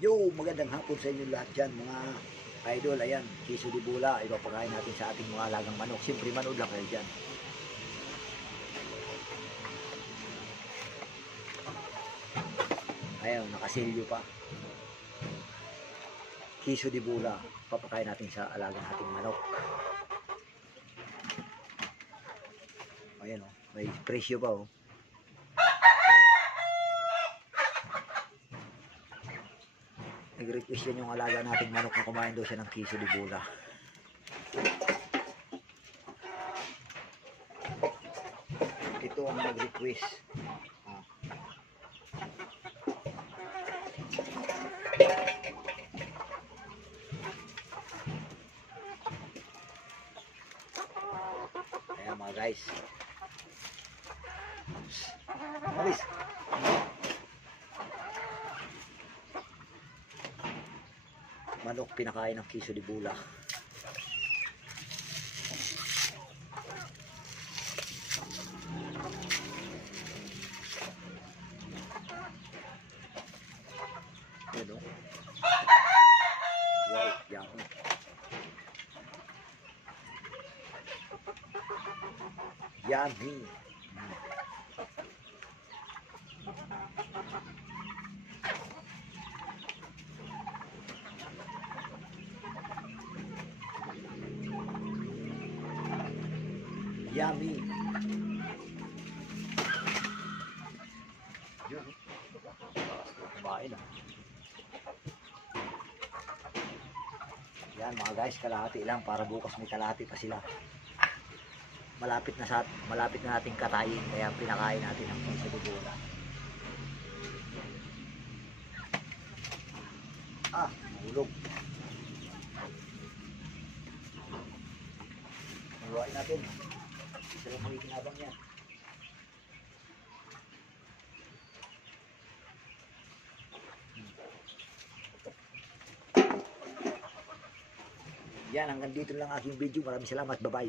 Yo, magandang hapon sa inyo lahat dyan mga idol. Ayan, kiso di bula, ipapakain natin sa ating mga alagang manok. Siyempre, manood lang kayo dyan. Ayan, nakasilyo pa. Kiso di bula, papakain natin sa alagang ating manok. Ayan, oh, may presyo pa, oh. Nag-request yan yung alaga nating manok na kumain daw siya ng kiso di bula. Ito ang nag-request. Ayan mga guys. Alis. Manok pinakain ng kiso di bula. Ano? Wow, yummy. Yummy. Yummy. Yun. Kumain ah. Yan mga guys, kalahati lang para bukas may kalahati pa sila. Malapit na nating katayin kaya pinakain natin ang kiso di bula. Ah, mahulog. Iwain natin. Isa lang makikinabang yan. Yan, hanggang dito lang aking video. Maraming salamat. Bye-bye.